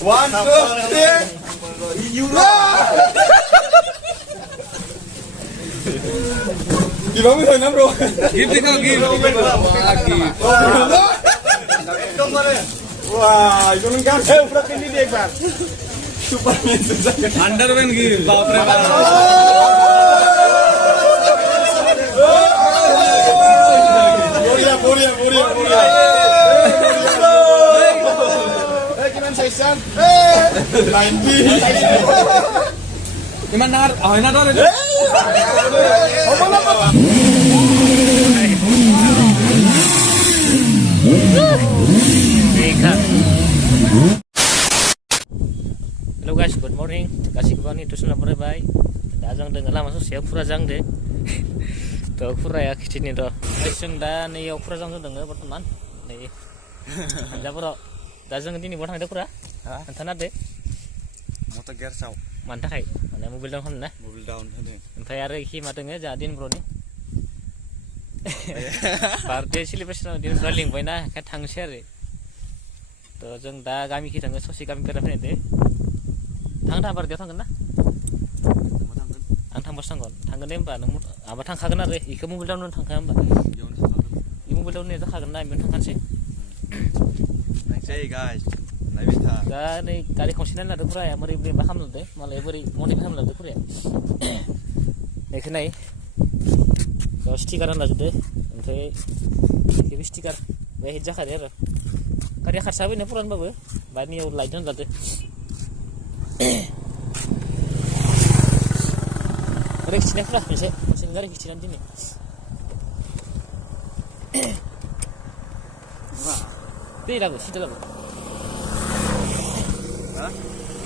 One, two, three. Gimana bisa enam bro? Gitu lagi. Wah, itu kan udah ini dia Bang. Superman susah. Underman gitu. Baper banget. Boria. Gimana session? Lanji. Gimana nar? Oh, ini ada. Hello guys, good morning. Kasih kawan itu sudah berbay. Dajang dengan lama sosial pura jang deh. Tuh pura ya kecilnya tuh. Eseng dan nih pura jang tuh dengar berteman. Nih. Ada pura. Dajang ini buat ada pura. Antara deh. Motor gear saw. Mantap kai. Mana mobil down kan? Mobil down ini. Entah ya reki matengnya jadiin bro nih. Partai celebration dia rolling boy na kan thang share. Tuh jeng dah kami kita nggak sosial kami berapa nih deh. Thang dah partai thang kan? Ang thang bos thang kon. Thang kan empa nung apa thang kagan ada. Ika mobil down nung thang kagan empa. Ibu mobil down nih dah kagan na ibu thang kan sih. Hey guys. Nabita. Dah nih kali konsinan ada pura ya. Mari beli baham deh. Malah beri modif baham deh pura. Nih kenai. So stikeran lah deh. Untuk ini stiker. Wah hijau kari ya. Karya karsawi nih puran babu. Bani yang lain lah deh. Korek sini pula, bisa nggak ada kecilan sini. Ini lagu, sini lagu.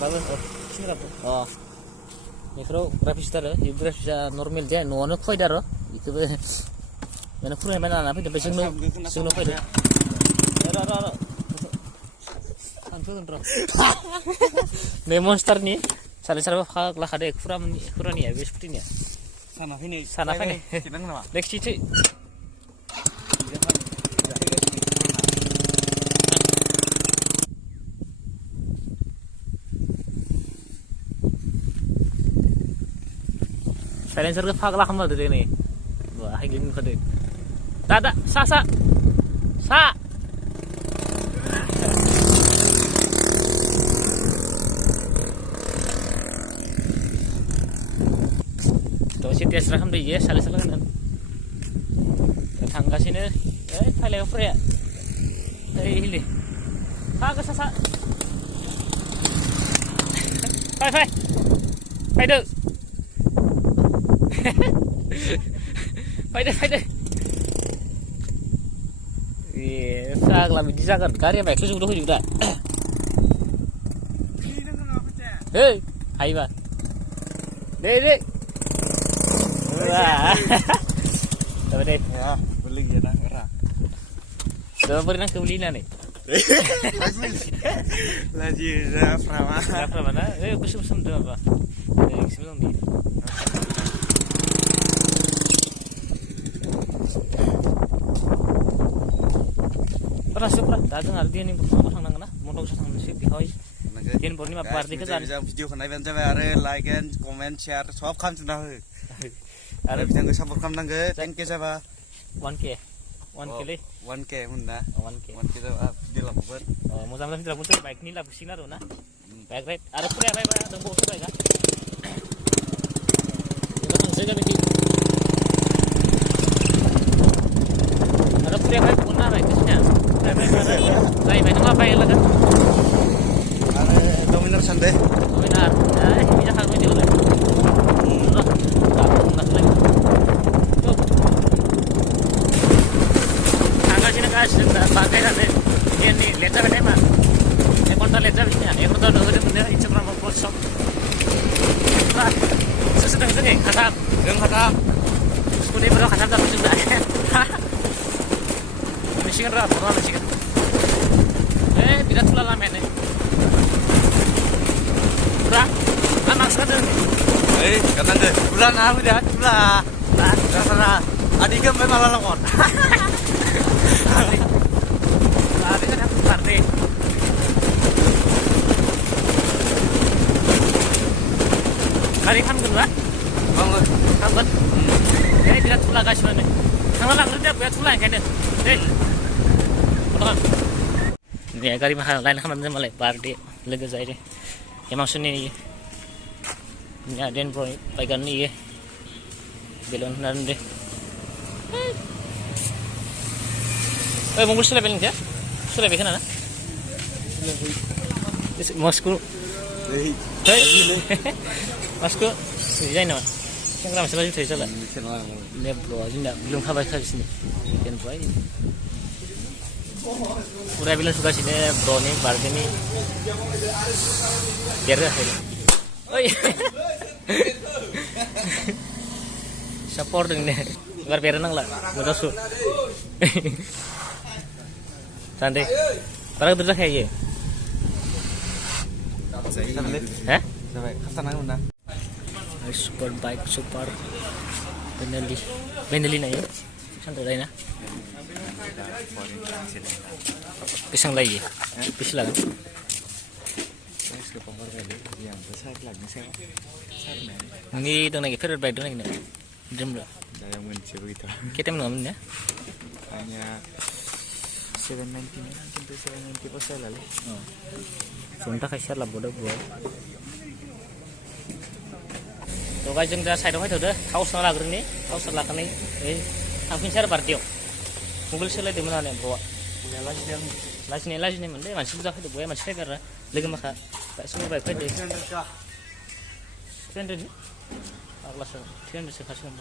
Lagu, sini lagu. Oh, mikro grafis tar, ibu grafis normal dia, nuanuk koi daro. Itu mana pura mana apa? Tapi sungguh koi daro. Rara. Antu kan nih monster nih. Salah hal lah ada kurang nih ya, seperti ini ya. Sana ini. Next cici. Silencer ke fak lah kamu tuh ini. Wah, gini kode. Tada, sa. Si tes rakam deh ya, salah kan. Tangga sini, file over ya. Ini. Kagak sasa. File deh. File. Iya, saglah bisa kan. Karya baik lu sudah juga. Hei, hai ba. Dek. Wah. Coba deh. Ya, beli ya nah, era. Coba pernah kebeli nih. Lagi Berapa mana? Kusum tuh apa? Sebelum di. Supra. Datang arti ini pasang nang na. Mau pasang musik di hoi. Kian borni apa arti ke kan? Video kan event saya like and comment share सब kan sudah. Ada bisa nggak support kamu nggak? Thank you siapa? 1K le. 1K munda. 1K. 1K itu di lakukan. Oh, mau sama tidak betul baik ni lah busina tu na. Baik right. Ada pura baik ada bos baik kan? Kita saya jadi. Ada pura baik pun na baik kesnya. Baik nama apa yang laga? Ada Dominar Sunday. Dominar. Ini jangan kau jual. Pakai nanti ini leca beda mah. Ini kontak leca bisnya. Ini kontak dulu dia Instagram post shop. Nah, sesudah itu nih khatam. Yang khatam. Sudah berapa khatam terus juga. Michigan berapa? Orang Michigan. Tidak tulah lama ini. Udah, lama sekali. Kata deh. Udah nah udah. Sana. Adik kan malah lakon. Adik kan गारि खामगोन ना खामगोन बिराद थुला गासिबो थांना लाग्रो दे बया थुला ओंखायनो दे दे गारि माखा लाइन खालामदों मालाय बार्थडे लोगो जायो दे हेमांसुनि देन ब्र बायगाननि इयो बेलन होनानै दे ओइ मंगल सोलायबाय नोंसो सोलायबाय खोना मास्कखौ मास्कखौ जायो नामा सेंग्रा मानसिला जुथाय जाला ले ब्र जोंना लोंखाबाय थागासिनो देन ब्र पुरा बेलन सुगासिनो ब्रनि बार्थडेनि देरगाखै ओइ support ini biar berenang lah mudah su santai parang terus kayak hah super bike super Benelli na yun santai lain na pisang lagi pisang ini itu lagi favorite bike lagi nih jam berapa? Yang mencuri begitu. Kita mengambil ya? Hanya 790, tentu 790% lalu. Oh. Sudah kasih lah bodoh bro. Tuh guys, jeng dah side itu dah, house nala gerni, house nala kani, hampir share party. Mungkin sih lagi mana nih bro? Last nih mana? Masih sudah itu boleh masih kerja. Lagi maka, tak semua baik baik deh. Sender ni? Allah sah, tiada sekasih nama.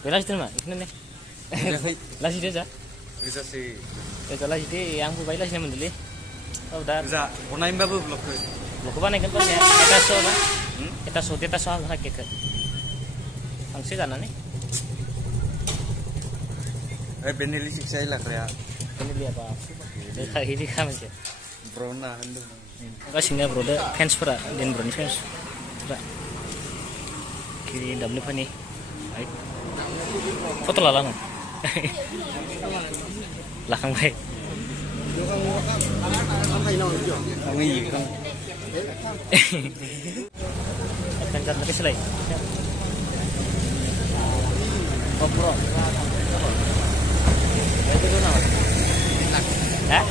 Belas itu mah, ini nih. Las itu aja. Bisa sih. Itu las itu yang aku bayar las ini mendeli. Oh dah. Bisa, onaim babu blok. Blok apa nih kan pas ya? Kita so agak kek. Angsi kan nih? Benelli sih saya lah ya. Benelli apa? Dekat ini kan sih. Brona handu. Kasihnya bro, ada fans pura, dan bro fans. Kiri double apa nih? Foto lah lang. Lakang baik. Kami kan. Akan cat lagi selai. Bro. Itu tu nama. Hah?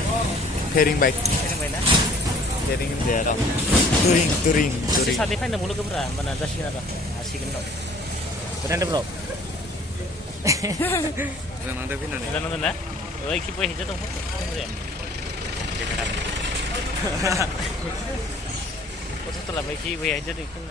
Pairing bike. Mana? Pairing dia dah. Touring. Saat ini dah mulu ke berapa? Mana dah sih ada? Asik kan? Benar bro. Jangan ada pina nih. Benar benar. Oh, kipu hijau tu. Foto tu lah baik kipu hijau tu kan.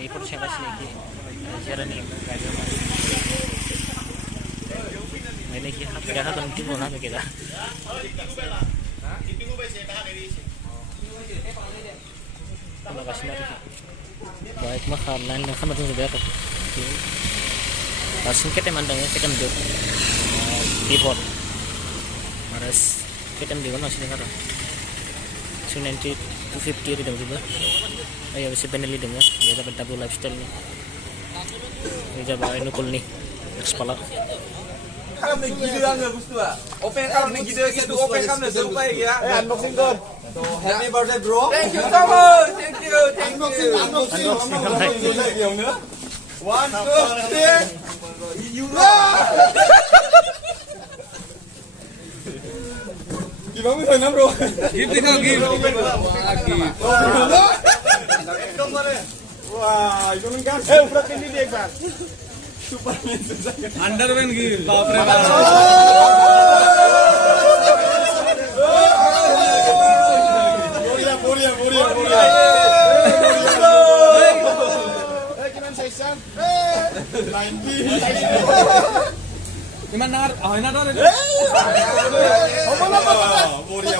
Ini foto siapa sih lagi? Jalan ni. Ini kita kita tu nanti mana kita. Terima kasih nanti. Baik makanan yang kami tunggu berapa? Langsung kita mandangnya kita menjauh keyboard. Maras kita menjauh masih dengar. 290 250 di dalam juga. Ayo bisa Benelli dengar. Dia dapat double lifestyle ni. Ini coba ini cool ni. Kepala. Kalau nak gitu angga bos tua. Open kalau nak gitu gitu open kamu nak serupai ya. Unboxing kon. So happy birthday bro. Thank you so much. Thank you. Unboxing. 1, 2, 3. You Gimana sana bro? Gitu lagi. Wah, itu kan. Udah ini dia kan. Superman Underman gitu. Bapak preman. Boria. Gimana saya sam? 90. Gimana nar? Oh, ini nar. Boria.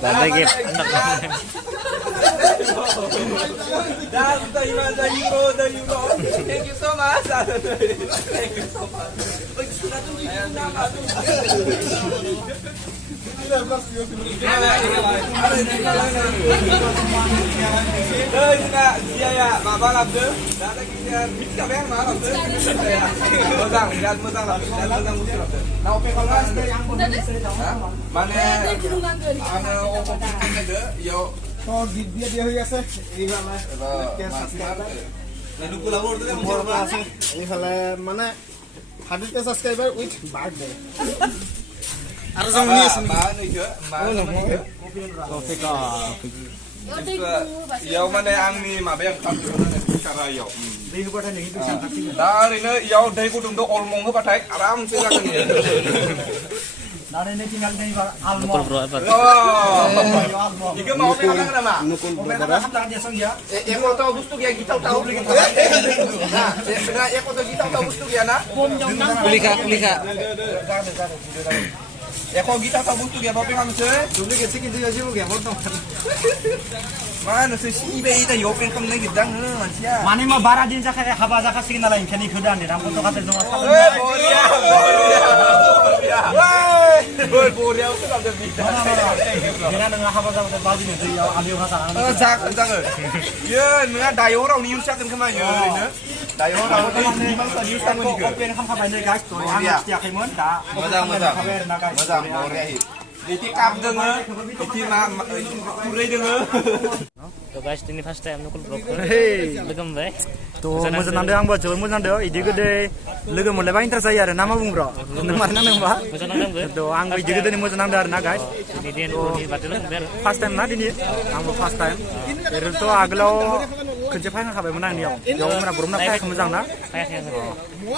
Bandai gift. Thank you so much. Dia ya, Baba labdı. Zaten kita bisa bayar mah labdı. Mozang, lihat mozang labdı. Lihat mozang musuh labdı. Nah, oke kalau mana? Ana opo pikir deh, yo. Oh, dia আছে এইফালে এইফালে মানে 100 subscriber with birthday আৰু জমনি আছে Yaw mana angni mabeng cara yaw. Dari ne yaw dari kudung do olmong ke patai aram sih kan ni. Dari ne tinggal ni almo. Oh. Ika mau pe kan nama. Ek auto gusto ya kita tahu beli kita. Nah, benar ek auto kita tahu gusto ya na. Kulika. Ya kok kita tahu butuh ya bapak kami sih. Duplicate sih kita sih bukan betul. Mana sih si ibe itu ya open kamu lagi dang manusia. Mana mau bara din sakit haba sakit sih nalain kini kuda ni. Ramai tu kata semua. Boria. Boria itu ada beda. Kita dengan haba sakit baju ni tu ya ambil masa. Jangan. Ya, dengan dayo orang ni usahakan kemana ya? Dayo orang ni masa ni usahakan ni. Open kamu apa ni guys? Tu yang setiap kali dah. Mozang. Boria. Itu kap dengar, itu kurai dengar. So guys, ini first time nukul bro. Look baik. To moja nande ang ba joy moja nande idi gede logo mo leba interest ayar nama bung bro nama nang ba Moja nang gue. to ang idi gede ni moja nande ar na guys Ini dia ni batal ber. first time na dini ang bo first time eru to aglo kerja fine khabai menang ni yo mena bro na kai khmjang na Kayak yang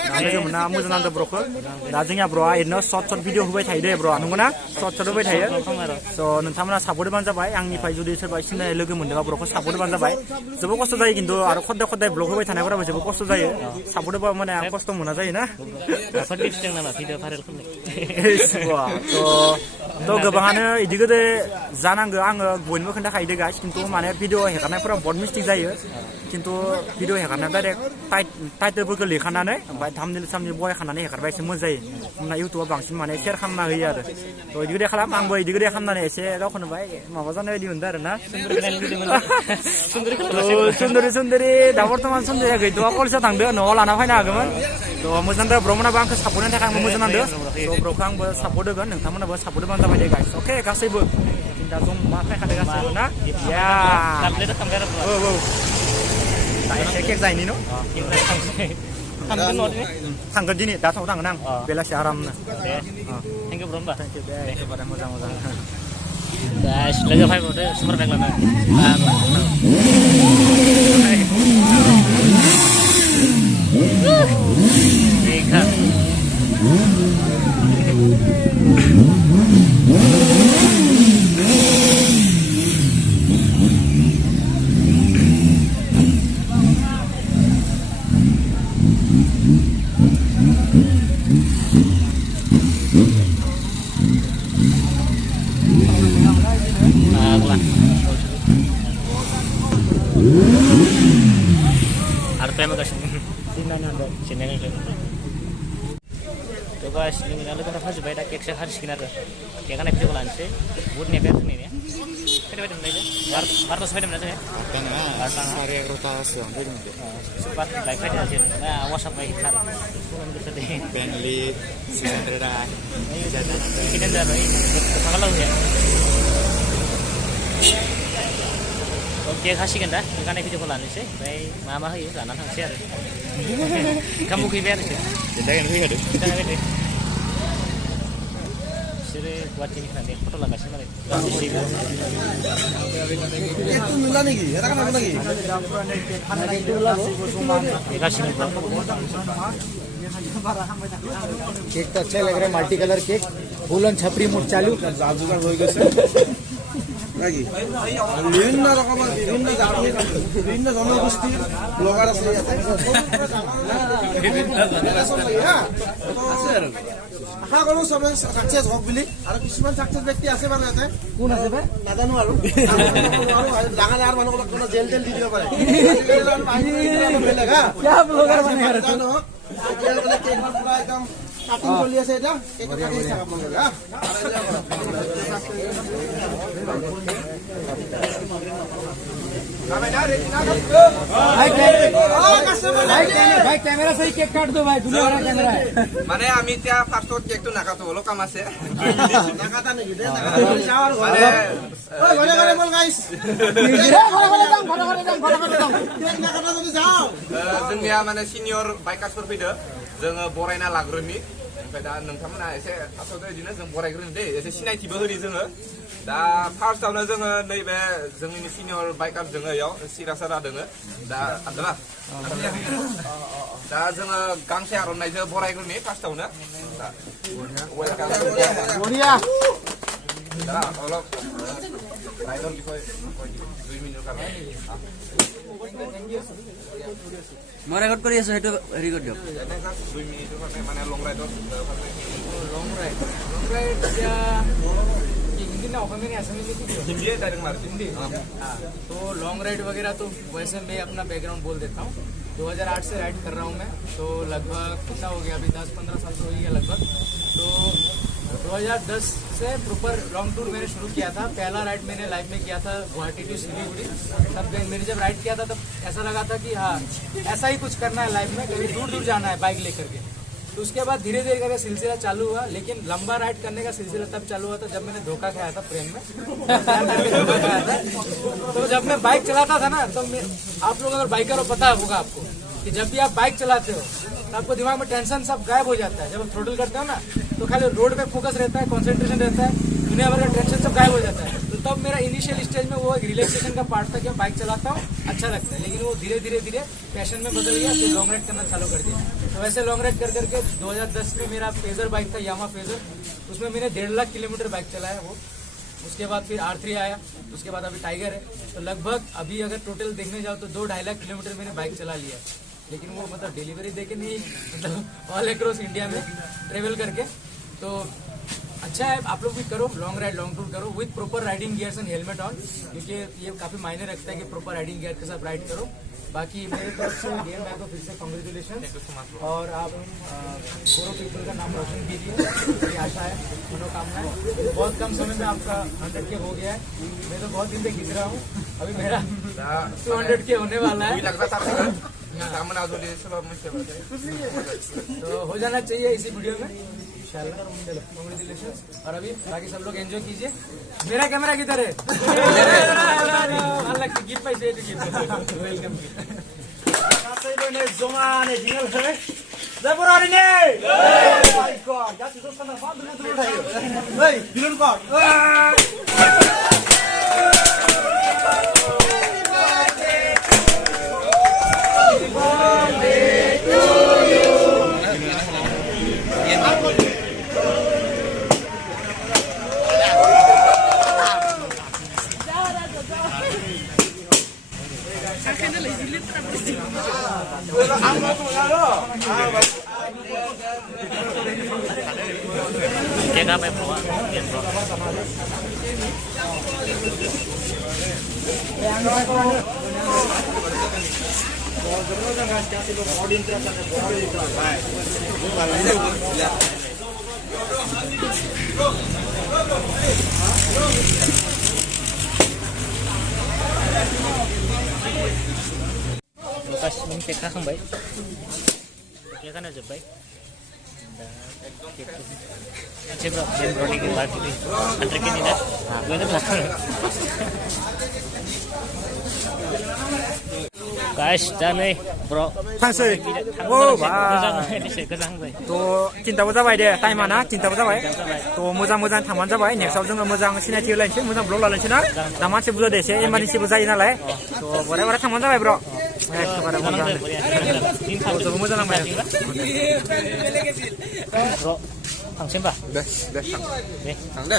ang logo mena moja nande bro ko da jingya bro a ino short video hubai thai de bro nunguna short hubai thai so nontamna support ban jabai angni pai jodi serba sinai logo mondeba bro ko support ban jabai jobo kosto jai kintu aro khodda blog hubai थानायफोराबो जोबोद खस्थ' जायो सापर्ट होबा माने खस्थ' मोना जायोना Dapat tips yang nama video viral kan. to गोबाङानो इदि गोदो जानांगो आङो बयनोबो खोन्थाखायो गाइस खिन्थु माने भिडिअ हेगारनायफोरा बहुत मिस्टेक जायो खिन्थु भिडिअ हेगारनाया डाइरेक्ट टाइटेलफोरखौ लिरखानानै ओमफ्राय थाम्बनेल बहायखानानै हेगारबा एसे मोजां जायो होमब्ला इउटुबाव बांसिन माने शेयार खालामना होयो आरो थ' इदि गोदो खालाम आंबो इदि गोदो खालामनानै एसे गावखौनो बाय माबा जानाय बायदि मोनदों आरोना सुन्दरि दा बर्थमान सुन्दरिया गैथ'आ कलेजाव थांदो न'आव लाना फैनो हागौमोन थ' मोजां दा ब्र'मोनाबो आंखौ सापर्टनि थाखाय आंबो मोजां नांदो थ' ब्र'खौ आंबो सापर्ट होगोन नोंथांमोनाबो सापर्ट होबानो जाबाय दे गाइस अके गासैबो दा जों मा फैखादो गासैबो ना या Tablet itu kamera bro. दा एसे केक जायनि न' Kamera not ini. थांगोन दिनै दा थांगोन आं बेलासि आरामनो Thank you bro mbak. Thank you दे बारा मोजां Guys, lagi five udah super baik lah. Tiga. RPM kasih. Sini kan. Tuh guys, ini lalu kan harus bayar kek saya harus kena tuh. Kek kan itu bulan sih. Buat nih biar sini ya. Kita bayar mana aja? Warna sepeda mana ya? Karena hari rotasi yang ini Cepat live aja sih. Nah, awas sampai hari. Bukan bisa deh. Bentley 600 Kita dah bayi. Kalau ya. Oke, kasih kan dah. Kan video bulan sih. Baik, mama ya, sana thang share. Kamu kibar sih. Kita kan ada. Kita kan ada. Sire buat ini nanti foto lah kasih mana. Itu mila nih, ada kan apa lagi? Kasih kan. Cake तो अच्छा लग रहा है multi colour cake full on छपरी मुठ चालू जादूगर हो गए lagi বিভিন্ন রকমের বিভিন্ন জাতি বিভিন্ন জনগোষ্ঠীর ব্লগার আছে আশা কৰোঁ চবে সাকচেছ হওক বুলি আৰু কিছুমান সাকচেছ ব্যক্তি আছে বাৰু ইয়াতে কোন আছে বে নাজানো আৰু ডাঙৰ ডাঙৰ মানুহক কোনো জেল তেল দি দিব পাৰে বেলেগ হা ব্লগাৰ মানে আৰু জানো কেক পুৰা একদম কাটিং চলি আছে এটা কেক কাটি থাক আপোনালোকে হা भाई कैमरा सही केक काट दो भाई दुनिया भरा कैमरा है মানে আমি এতিয়া ফাৰ্ষ্টত কেকটো নাকাটো অলপ কাম আছে নাকাটা নেকি দে নাকাটা যাও আৰু মানে ওই গলে গলে বল গাইস কেক নাকাটা যদি যাও जोंनिया माने सिनियर बाइकार्सफोर फैदो जोङो बरायना लाग्रोनि ओमफ्राय दा नोंथांमोना एसे फार्स्टआवथ' बिदिनो जों बरायग्रोनि दै एसे सिनायथिबो होनि जोङो दा फार्स्टआवनो जोङो नैबे जोंनि सिनियर बाइकार दोङो इयाव सिरासारा दोङो दा आदला दा जोङो गांसे आर'नाइजों बरायग्रोनि फार्स्टआवनो दा वेलकाम বঢ়িয়া दा অলপ राइडर বিষয় 2 মিনিট কাৰণে মই ৰেকৰ্ড কৰি আছো সেইটো হেৰি কৰি দিয়ক 2 মিনিটৰ কাৰণে মানে লং ৰাইডৰ লং ৰাইড এতিয়া हिंदी ना ऑफर में नहीं ऐसा नहीं हिंदी है डायरेक्ट मार हिंदी हाँ तो लॉन्ग राइड वगैरह तो वैसे मैं अपना बैकग्राउंड बोल देता हूँ 2008 से राइड कर रहा हूँ मैं तो लगभग कितना हो गया अभी 10-15 साल से हो गया लगभग तो 2010 से प्रॉपर लॉन्ग टूर मैंने शुरू किया था पहला राइड मैंने लाइफ में किया था गुवाहाटी टू सिलीगुड़ी तब मैंने जब राइड किया था तब ऐसा लगा था कि हाँ ऐसा ही कुछ करना है लाइफ में कहीं दूर दूर जाना है बाइक लेकर के तो उसके बाद धीरे धीरे करके सिलसिला चालू हुआ लेकिन लंबा राइड करने का सिलसिला तब चालू हुआ था जब मैंने धोखा खाया था प्रेम में धोखा खाया था तो जब मैं बाइक चलाता था ना तो आप लोग अगर बाइकर हो पता होगा आपको कि जब भी आप बाइक चलाते हो तो आपको दिमाग में टेंशन सब गायब हो जाता है जब आप थ्रोटल करते हो ना तो खाली रोड पे फोकस रहता है कंसंट्रेशन रहता है दुनिया भर का टेंशन सब गायब हो जाता है तो तब मेरा इनिशियल स्टेज में वो एक रिलैक्सेशन का पार्ट था कि मैं बाइक चलाता हूँ अच्छा लगता है लेकिन वो धीरे धीरे धीरे पैशन में बदल गया फिर लॉन्ग राइड करना चालू कर दिया तो वैसे लॉन्ग राइड कर करके 2010 में मेरा फेजर बाइक था यामा फेजर उसमें मैंने 1.5 लाख किलोमीटर बाइक चलाया वो उसके बाद फिर R3 आया उसके बाद अभी टाइगर है तो लगभग अभी अगर टोटल देखने जाओ तो 2-2.5 लाख किलोमीटर मैंने बाइक चला लिया लेकिन वो मतलब डिलीवरी देके नहीं मतलब ऑल अक्रॉस इंडिया में ट्रेवल करके तो अच्छा है आप लोग भी करो लॉन्ग राइड लॉन्ग टूर करो with proper riding gears and helmet on क्योंकि ये काफी मायने रखता है कि प्रॉपर राइडिंग गियर के साथ राइड करो बाकी मेरे तरफ से गेम मैन को फिर से कॉन्ग्रेचुलेशन और आप गोरो पीपल का नाम रोशन कीजिए मेरी आशा है मनोकामना है बहुत कम समय में आपका 100K हो गया है मैं तो बहुत दिन से खींच रहा हूँ अभी मेरा 200K होने वाला है तो हो जाना चाहिए इसी वीडियो में इंशाल्लाह और अभी बाकी सब लोग एंजॉय कीजिए मेरा कैमरा किधर है Kek apa ya, Bro? Lokasi ini cek kang baik. Ya kan aja baik. Coba game Brody ke lagi nih. Antri kini dah. Gue nih belakang. Guys, dan nih, bro. थांसै औ बा गोजां बाय. तो चिन्ताबो जाबाय दे टाइमाना चिन्ताबो जाबाय तो मोजां मोजां थांबानो जाबाय नेक्स्टआव जोङो मोजां सिनायथि होलायनोसै मोजां ब्लग लालायनोसै ना दा मानसि बुरजा दे एसे इमारजेन्सिबो जायो नालाय तो बराय बराय थांबानो जाबाय ब्र एखेबारे मोजां जोबोद मोजां नांबाय Bro, थांसै होमबा? deh थां दे